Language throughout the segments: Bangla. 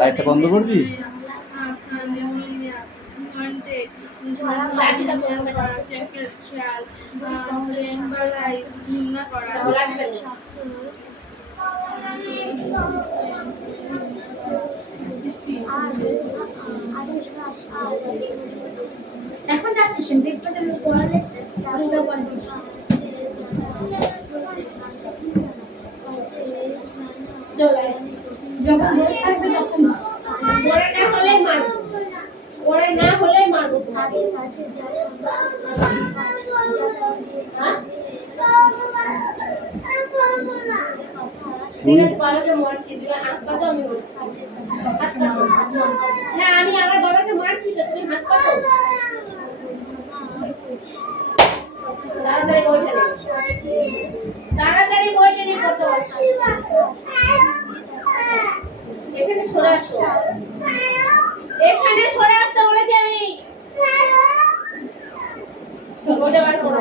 লাইটটা বন্ধ করবি? এখন যাচ্ছিস যখন বসে থাকবে তখন ওরা না হলে মারবো, ওরা না হলে মারবো। আমি আমার বাবাকে মারছি তো তুমি হাত পাতো। তাড়াতাড়ি বইটা নিয়ে পড়তে বসো। এখানে সরে আসো, এখানে সরে আসতে বলেছি আমি। বইটা বার করো।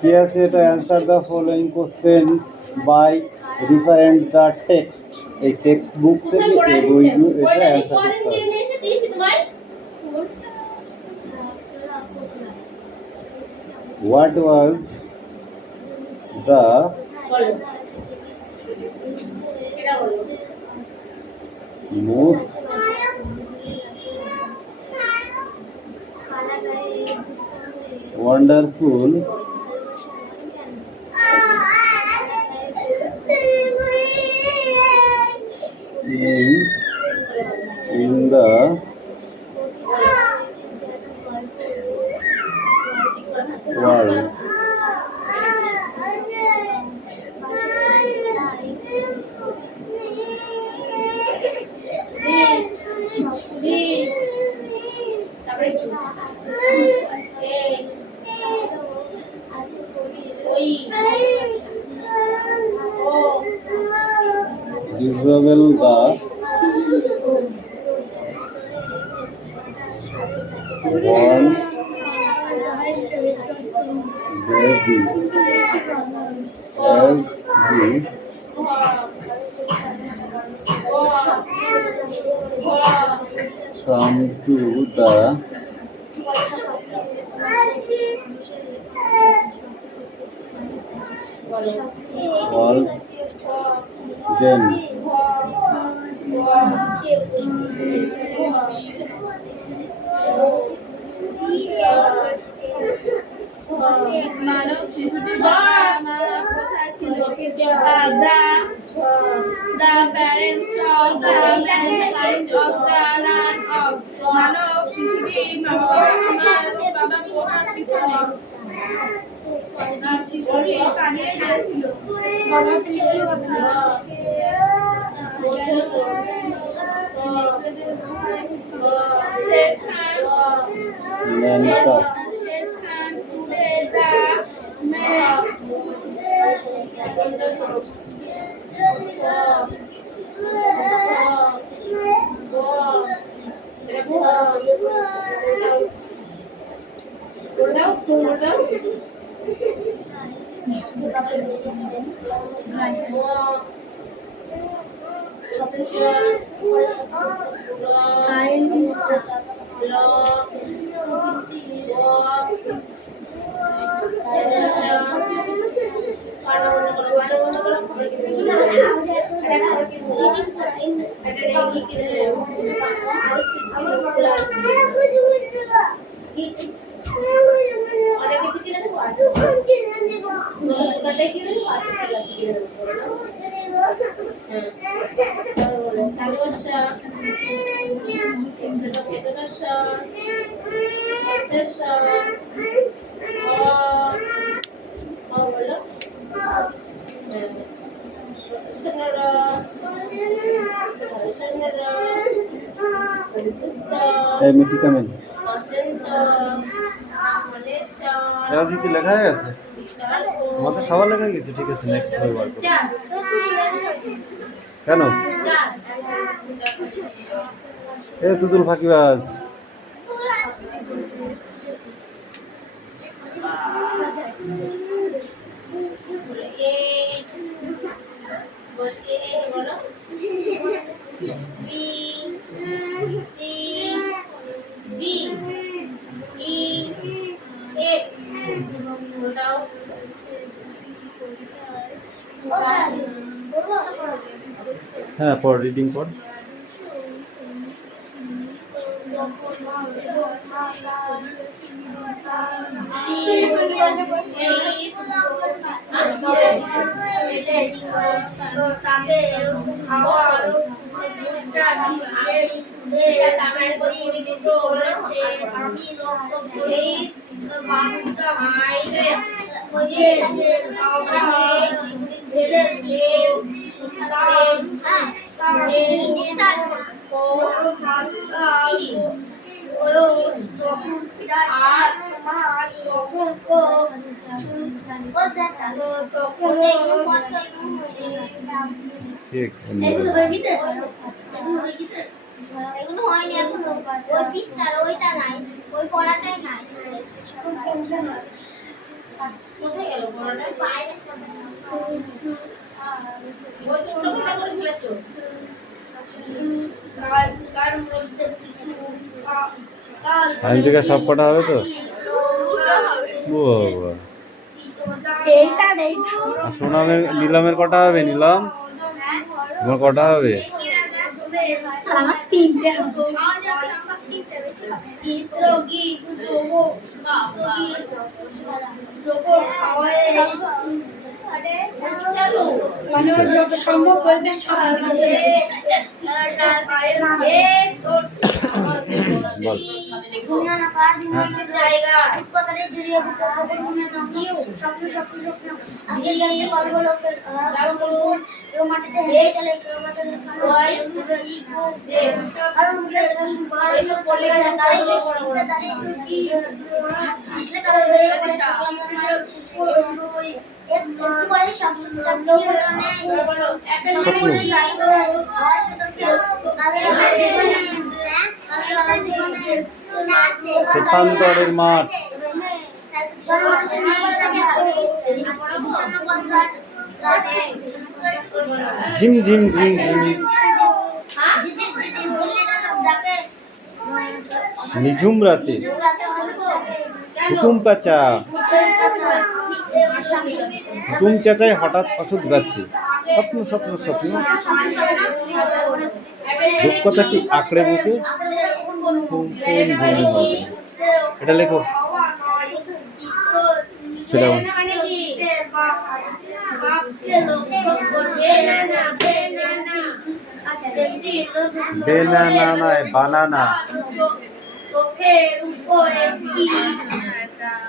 কি আছে এটা? Answer the following question by referring the text. এই টেক্সট বুক থেকে এই বইগুলো এটা অ্যান্সার করতে হবে। What was the most wonderful thing in the world? Disable the one baby as he come to the walls then মানব শিশুটির বাবা-মা কোথায় ছিল? The parents of the land of মানব শিশুটির বাবা কোথার পিছনে? শিশুটি কাঁদিয়ে ফেলেছিল। এই মিঠি কামিন বসন্ত মলেশ্বর এটা দিদি লেখা হয়ে গেছে আমাদের সবার লেখা গেছে ঠিক আছে নেক্সট রবিবার করব। চার কেন চার এ তুতুল ফাঁকিবাজ এ বলছি এ বলো B C D E F ওটাও হ্যাঁ পর রিডিং পর ঠিক এগুলো হয়ে গেছে এগুলো হয়নি এখনো ওই পিসটা ওইটা নাই ওই পড়াটাই নাই কোথায় গেল বড়টা বাইরে ওই তো উল্টো করে ফেলেছো কার মধ্যে কিছু আইন থেকে সব কটা হবে তো বাবা এইটা নেই আর সোনামের নিলামের কটা হবে নিলাম তোমার কটা হবে আমার তিনটে হবে আমার তিনটে বেশি চিত্রগী চলো মানে যত সম্ভব বলবে সব বল জায়গা কথাটা জড়িয়ে স্বপ্ন স্বপ্ন স্বপ্ন আজকে যাচ্ছে গল্প লোকের কেউ মাটিতে হেঁটে চলে কেউ মাটিতে কারণ আসলে কারণ একটুবারে তেপান্তরের মাঠ ঝিম ঝিম ঝিম ঝিম নিঝুম রাতে হুকুম পাচা হুকুম চাচায় হঠাৎ অসুখ গাছে স্বপ্ন স্বপ্ন স্বপ্ন রূপকথাটি আঁকড়ে বুকে কোন কোন ঘুমে মরে। এটা লেখো সেটা বল। মানে কি বেনানা নয় বানানা চোখের উপরে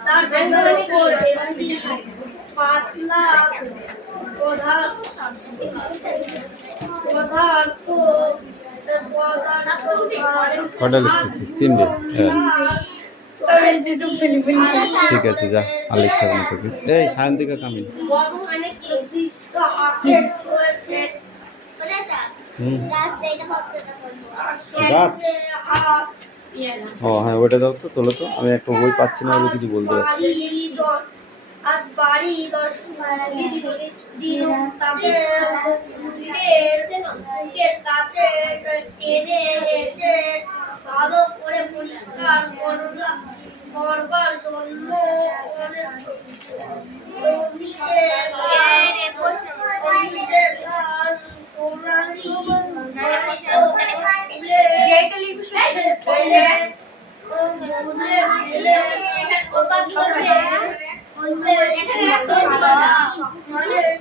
তার উপরে পাতলা পদার্থ কটা লিখতেছিস তিনটে হ্যাঁ ঠিক আছে যা আর লিখতে হবে না তোকে এই সায়ন্তিকা কামিন গর্ব মানে কি হুম গাছ ও হ্যাঁ ওইটা দাও তো তোলো তো আমি একটা বই পাচ্ছি না বলে কিছু বলতে পারছি আর বাড়ি দিন তাকে মুখের কাছে টেনে এসে ভালো করে পরিষ্কার করবার জন্য সোনালি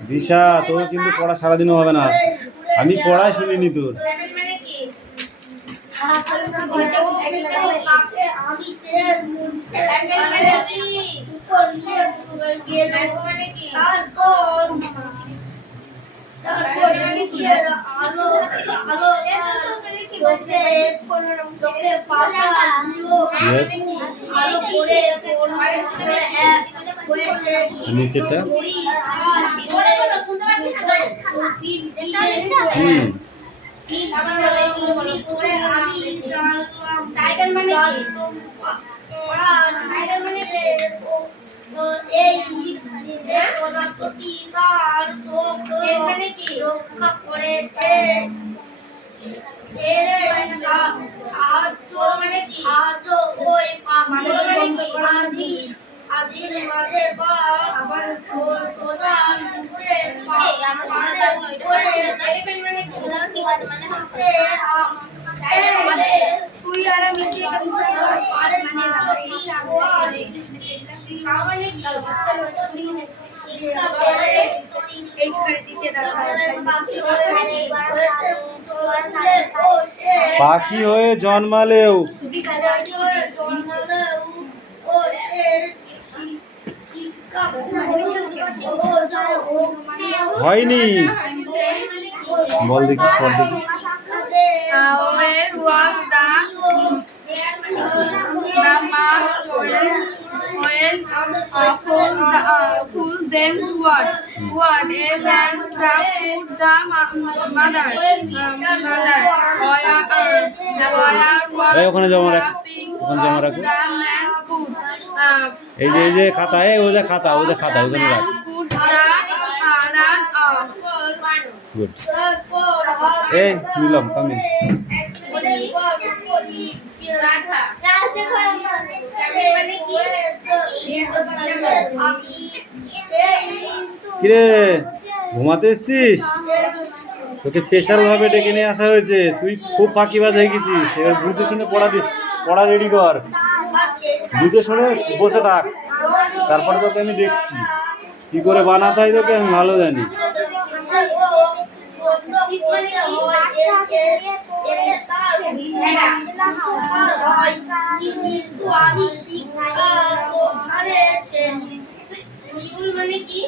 দিশা তোর কিন্তু পড়া সারাদিনও হবে না আমি পড়াই শুনিনি তোর মানে কি আমি মানে কি তারপর আলো আলো চোখে চোখে পাতাগুলো Yes. ভালো করে পরিষ্কার এক হয়েছে। নিচেটা ঘড়ি কাজ করে শুনতে পাচ্ছি না তো। হুম ঘড়ি করে আমি জানলাম টাইগার মানে কি? টাইগার মানে এই পদার্থটি তার চোখ এর মানে কি? রক্ষা করে এর সাহায্য ওই আজির মাঝে বা সোজা নিচে এলিফ্যান্ট মানে কি? তুই আর আমি কাউ মানে কি? পাখি হয়ে জন্মালেও হয়নি। বল দেখি পর দেখি। Where was the mass full then what? What a man the food the mother এই ওখানে জমা রাখ, ওখানে জমা রাখো। এই যে খাতা, ওদের খাতা ওখানে রাখ। গুড। এই নিলাম কামিন। রাধা মানে কি? কিরে ঘুমাতে এসছিস? তোকে স্পেশাল ভাবে ডেকে নিয়ে আসা হয়েছে। তুই খুব ফাঁকিবাজ হয়ে গেছিস। এবার বুঝে শুনে পড়া রেডি কর। বুঝে শুনে বসে থাক, তারপরে তোকে আমি দেখছি কি করে বানাতে হয়। তোকে আমি ভালো জানি। মিউল মানে কি?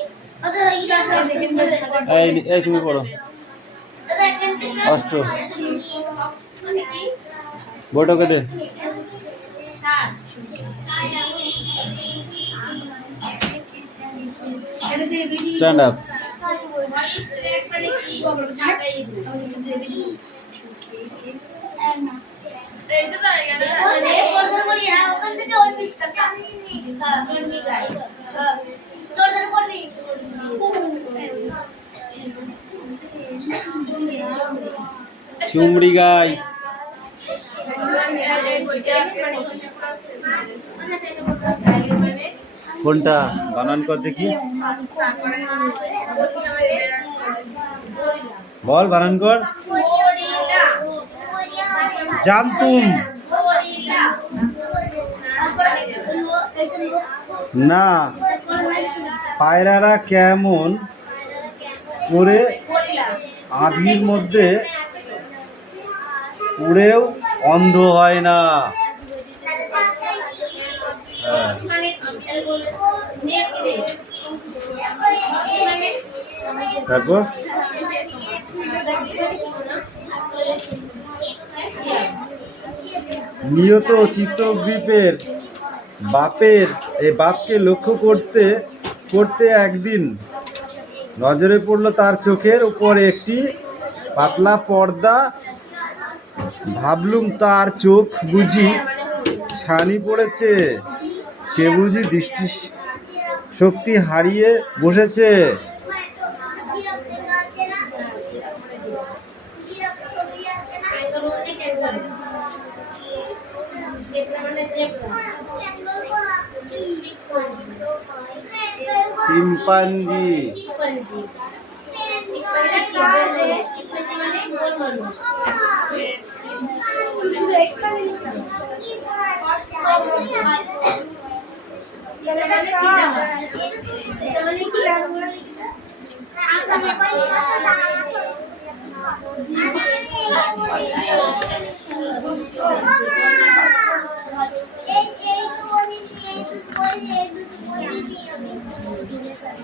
এই তুমি পড়ো। অষ্ট ফক্স মানে কি? বইটাকে দে। ষাঁড়। Stand up. হোয়াইট ব্ল্যাক মানে কি? সাদা ইঁদুর। চর্বি গাই। চুমড়ি গাই। কোনটা বানান কর দেখি। বল বানান কর। গরিলা। জানতুম গরিলা। না। পায়রারা কেমন করে গরিলা। আঁধির মধ্যে উড়েও অন্ধ হয় না। হ্যাঁ। মানে কি? নেকড়ে। মানে তারপর নিয়ত চিত্রগ্রীপের বাপকে লক্ষ্য করতে করতে একদিন নজরে পড়ল তার চোখের উপর একটি পাতলা পর্দা। ভাবলুম তার চোখ বুঝি ছানি পড়েছে, সে বুঝি দৃষ্টি শক্তি হারিয়ে বসেছে। ক্যাঙ্গারু মানে ক্যাঙ্গারু। জেব্রা মানে জেব্রা। শিম্পাঞ্জি। শিম্পাঞ্জি। শিম্পাঞ্জি মানে গোল মানুষ। ছেলে মানে চিতা। চিতা মানে কি?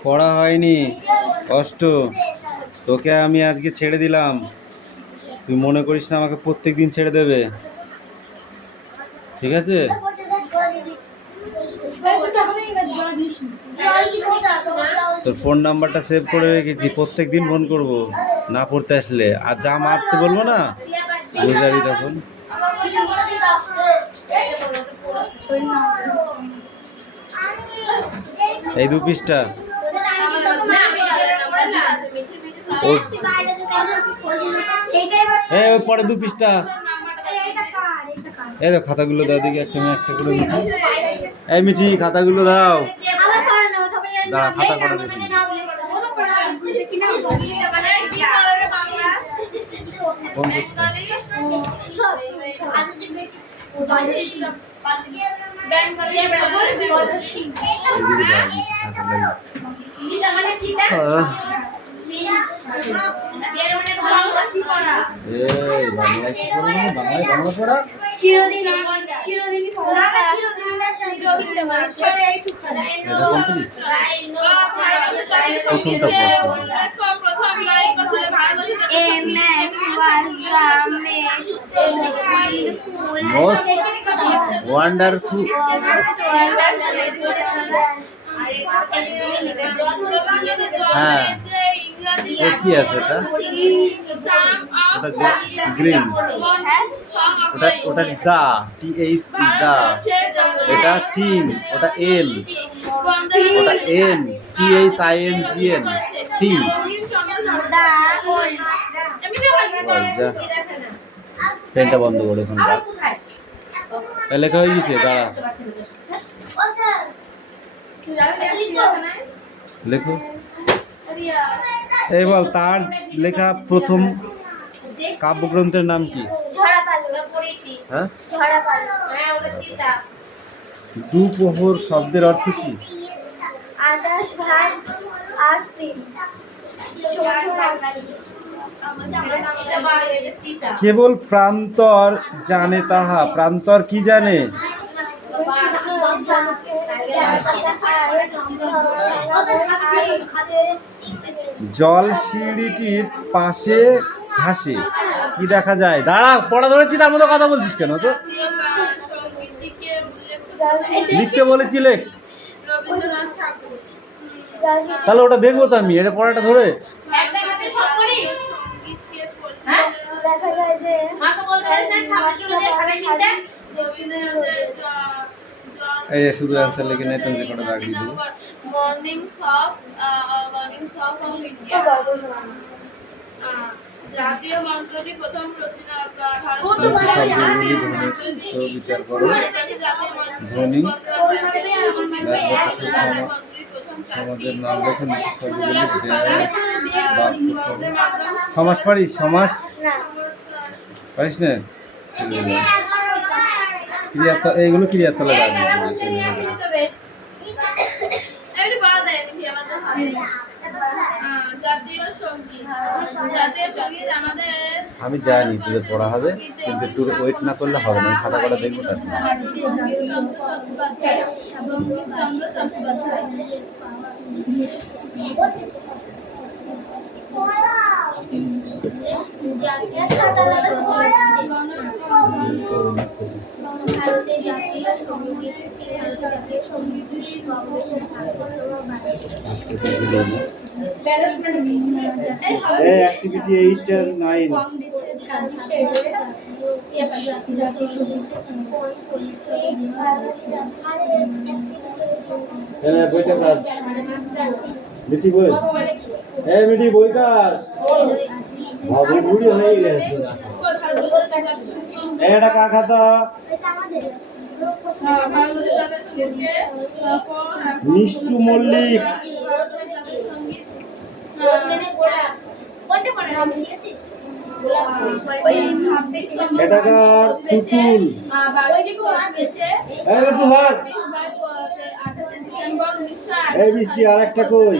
পড়া হয়নি কষ্ট। তোকে আমি আজকে ছেড়ে দিলাম, তুই মনে করিস না আমাকে প্রত্যেক দিন ছেড়ে দেবে। ঠিক আছে? তোর ফোন নাম্বারটা সেভ করে রেখেছি, প্রত্যেক দিন ফোন করব না পড়তে আসলে। আর যা মারতে বলবো না বুঝে যাবি তখন। এই 2 পৃষ্ঠা ওই পরে 2 পৃষ্ঠা। এই তো খাতাগুলো দাও দেখি, একটা করে মিঠি। এই মিঠি খাতাগুলো দাও। দাঁড়া, খাতা করা দেখি। কোন পৃষ্ঠা? Most wonderful. হ্যাঁ, কি আছে এটা? ওটা গ্রিন, ওটা দা, TH দা। এটা থিম, ওটা এল, ওটা এন, THINGN থিম। পেনটা বন্ধ করে এখন লেখা হয়ে গেছে। দাঁড়া লেখো। এই বল, তার লেখা প্রথম কাব্যগ্রন্থের নাম কি? হ্যাঁ, দুপোহর শব্দের অর্থ কি? আকাশ, ভাত আর প্রেম। কেবল প্রান্তর জানে তাহা। প্রান্তর কি জানে? জল সিঁড়িটির পাশে ঘাসে কি দেখা যায়? দাঁড়া, পড়া ধরেছি তার মতো কথা বলছিস কেন? তো লিখতে বলেছি, লেখ। তাহলে ওটা দেখবো তো আমি, এটা পড়াটা ধরে। এই শুধু অ্যান্সার লিখে নেই, তুমি কটা দাগ দিয়ে দেবো। Mornings of India. জাতীয় মন্ত্রটি প্রথম রচনা বিচার করো। ধ্বনি সমাজের নাম লেখে সমাস পারিস? সমাস পারিস না? এইগুলো ক্রিয়াতলে আমি জানি তোদের পড়া হবে, কিন্তু একটু ওয়েট না করলে হবে না। খাতা করা দেখবো তার অ্যাক্টিভিটি 8 আর 9। বইটা কাজ মিটি বই। মিটি বই কাজ বাবু বুড়ি হয়ে গেছে। এটা কার খাতা? মিষ্টু মল্লিক। এটা কার? পুতুল। এই মিষ্টি আর একটা কই?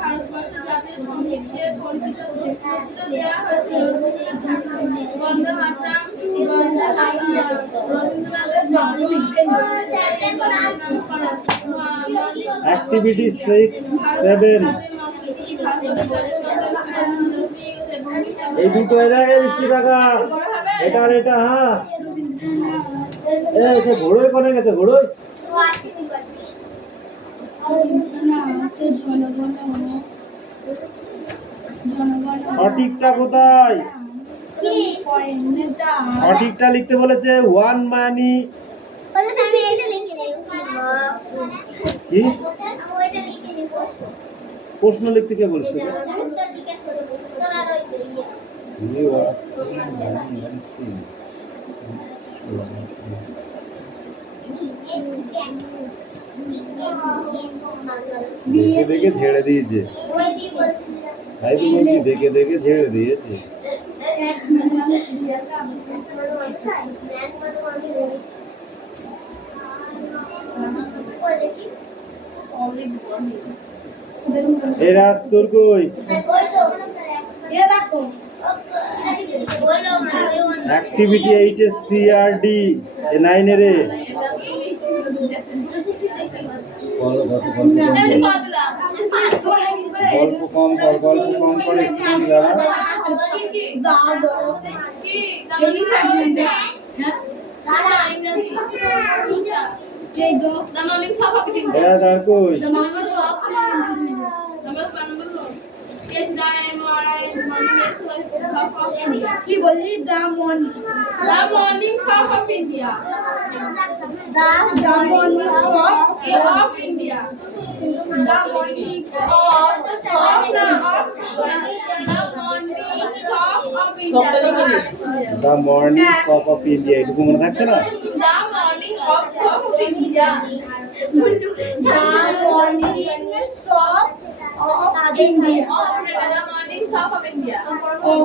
ভারতবর্ষের জাতীয় সঙ্গীতকে পরিচিত দেওয়া হয়েছিল বন্দে মাতরম। রবীন্দ্রনাথের অ্যাক্টিভিটি 6, 7। এই দুটো এরা বৃষ্টি টাকা এটা আর এটা, হ্যাঁ সে ঘোড়োয় কোনে গেছে, ঘোড়োয় সঠিকটা কোথায়? সঠিকটা লিখতে বলেছে ওয়ান মানি কি প্রশ্ন লিখতে কে বলছে? দেখে দেখে ছেড়ে দিয়েছে, তাই তো বলছি দেখে দেখে ছেড়ে দিয়েছে। এরা তোর কই অ্যাক্টিভিটি এইচএস সিআরডি এ 9 এর গল্প কম কর, গল্প কম করে স্কুল এরা তার কই কি বললি? দ্য মর্নিং সফ of India. The morning of India. The morning of India. The morning সফ অফ ইন্ডিয়া, এটুকু মনে থাকছে না? দ্য মর্নিং অফ সফ অফ ইন্ডিয়া। দ্য মর্নিং সফ of India. The morning sop of India. Oh.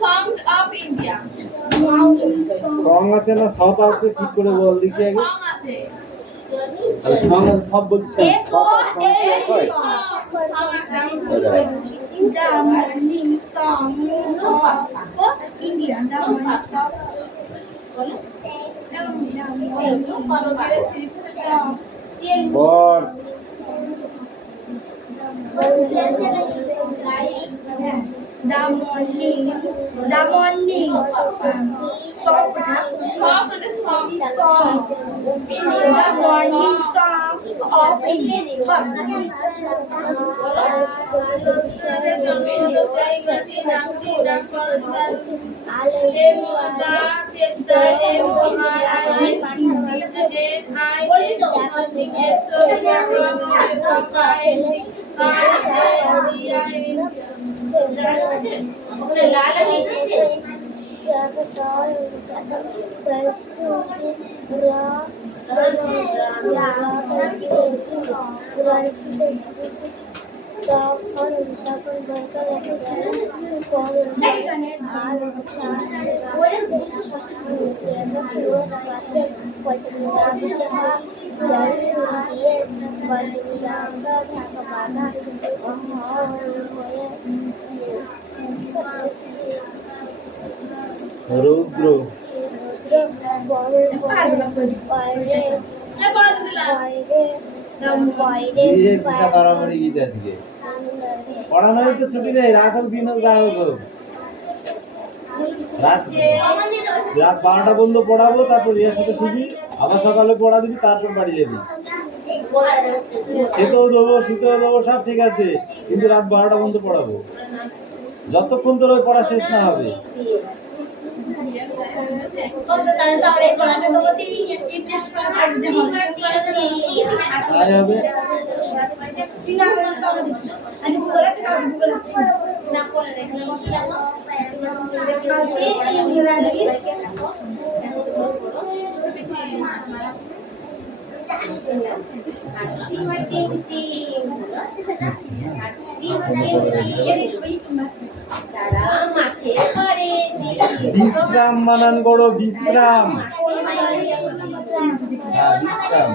Songs of India. Song আছে না সব আছে, ঠিক করে বল দেখি আগে। Song আছে। আর সং আছে সব বলছিস, সব আর সং কি এক হয়? The morning song of India. The morning song. Ball The morning song. The morning song of India. রৌদ্র পড়ানো তো ছুটি নেই, রাত হোক দিন হোক যা হোক, রাত 12টা পর্যন্ত পড়াবো, তারপর রিয়ার সাথে শুবি, আবার সকালে পড়া দিবি, তারপর বাড়ি যাবি। খেতেও দেবো, শুতেও দেবো, সব ঠিক আছে, কিন্তু রাত 12টা পর্যন্ত পড়াবো, যতক্ষণ তোর ওই পড়া শেষ না হবে। তাই হবে। বিশ্রাম বানান করো, বিশ্রাম। হ্যাঁ, বিশ্রাম।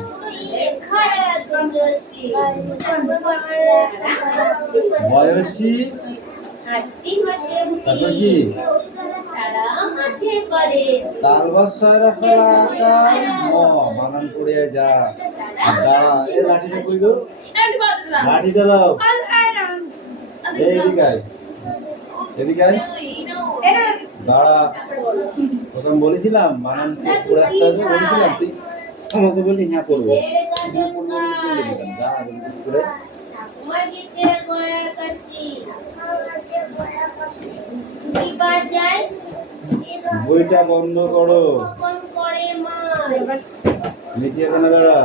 বয়সী, তারপর কি? তালবস সয়রা ফেলা আকার ম, বানান পড়ে যা। আর দাঁড়া, এই লাঠিটা কই গো? লাঠিটা দাও। এইদিকে আয়, এদিকে আয়। দাঁড়া, প্রথম বলেছিলাম বানান পড়ে আসতে হবে, বলেছিলাম তুই আমাকে বললি হ্যাঁ করবো, হ্যাঁ করবো বলে বলে দিলাম। যা জলদি করে। বইটা বন্ধ করো। লিখে এখানে দাঁড়া।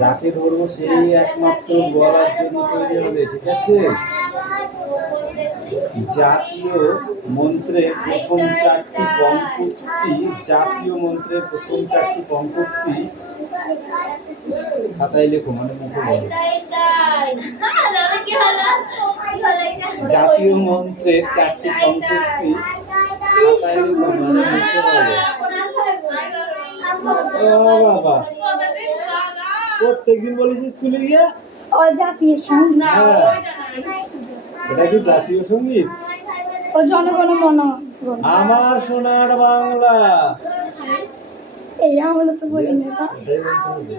যাকে ধরবো সেই একমাত্র বলার জন্য তৈরি হবে, ঠিক আছে? জাতীয় মন্ত্রের প্রথম চারটি পঙ্ক্তি, জাতীয় মন্ত্রের প্রথম চারটি পঙ্ক্তি খাতায় লেখো, মানে মুখে বলো। জাতীয় মন্ত্রের চারটি পঙ্ক্তি খাতায় লেখো, মানে মুখে বলো। ও বাবা, প্রত্যেকদিন বলিস স্কুলে গিয়ে ও জাতীয় সঙ্গীত, হ্যাঁ, এটা কি জাতীয় সঙ্গীত? ও জনগণ মন, আমার সোনার বাংলা। এই আমরা তো বলি না। এটাই বলতে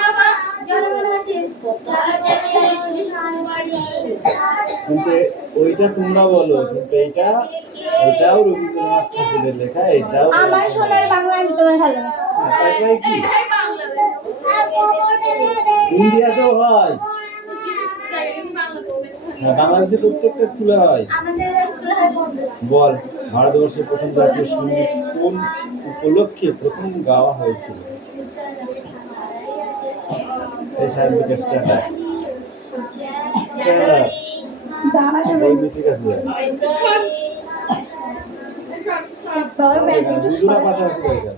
হবে। জনগণ আছে কিন্তু ওইটা তোমরা বলো, কিন্তু এটাও রবীন্দ্রনাথ ঠাকুরের লেখা, এটাও আমার সোনার বাংলা, আমি তোমার ভালোবাসি। তাই কি ইন্ডিয়াতেও হয়? হ্যাঁ, বাংলাদেশে প্রত্যেকটা স্কুলে হয়। আমাদের স্কুলে হয় বন্ধ। বল, ভারতবর্ষের প্রথম জাতীয় সঙ্গীত কোন উপলক্ষে প্রথম গাওয়া হয়েছিল? এই সাহিত্যিক স্ট্যান্ডার্ড ওই মিটিং আছে যায়। দুজনা পাশাপাশি করে দেখ।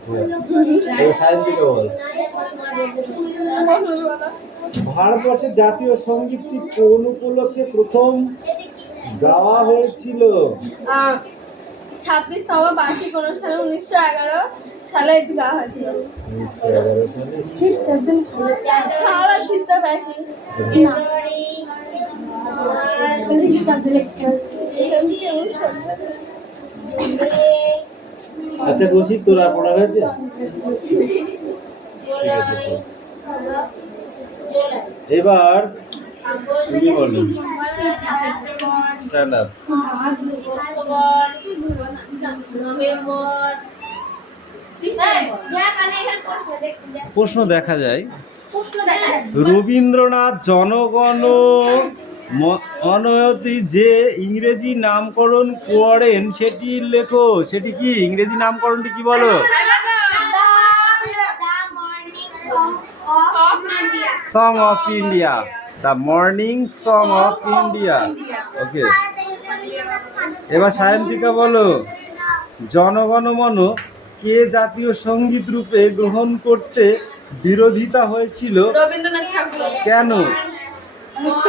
এবার সাহিত্যিকে বল। ভারতবর্ষের জাতীয় সঙ্গীতটি কোন উপলক্ষে প্রথম গাওয়া হয়েছিল? 26তম বার্ষিক অনুষ্ঠানে 1911 সালে এটি গাওয়া হয়েছিল। 1911 সালে। সারা খ্রিস্টাব্দ একই। আচ্ছা বলছি, তোরা পড়া হয়েছে? ঠিক আছে তো। এবার তুমি বলো স্ট্যান্ড আপ। প্রশ্ন দেখা যায়, রবীন্দ্রনাথ জনগণ মনয়তি যে ইংরেজি নামকরণ করেন সেটি লেখো। সেটি কি? ইংরেজি নামকরণটি কি বলো? Song of India, the morning song of India. Okay, এবার সায়ন্তিকা বলো, জনগণমন কে জাতীয় সঙ্গীত রূপে গ্রহণ করতে বিরোধিতা হয়েছিল? রবীন্দ্রনাথ ঠাকুর। কেন?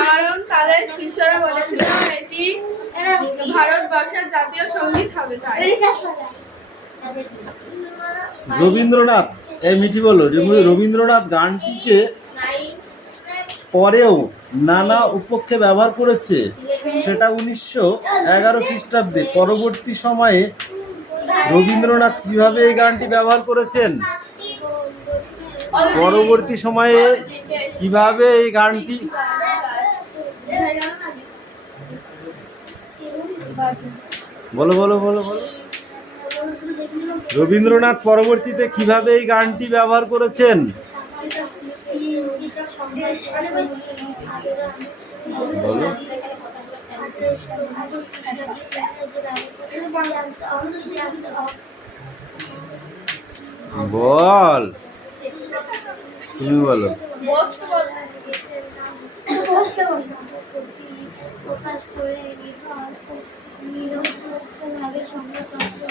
কারণ তাদের শিষ্যরা বলেছিল এটি ভারতবর্ষের জাতীয় সঙ্গীত হবে। তাই রবীন্দ্রনাথ, এই মিঠি বলো, রবীন্দ্রনাথ গানটিকে পরেও নানা উপলক্ষে ব্যবহার করেছে, সেটা 1911 খ্রিস্টাব্দে। পরবর্তী সময়ে রবীন্দ্রনাথ কিভাবে এই গানটি ব্যবহার করেছেন? পরবর্তী সময়ে কিভাবে এই গানটি বলো বলো বলো বলো রবীন্দ্রনাথ পরবর্তীতে কিভাবে এই গানটি ব্যবহার করেছেন? বলো। বল, তুমি বলো। প্রকাশ করে নিরপেক্ষভাবে সংবাদপত্র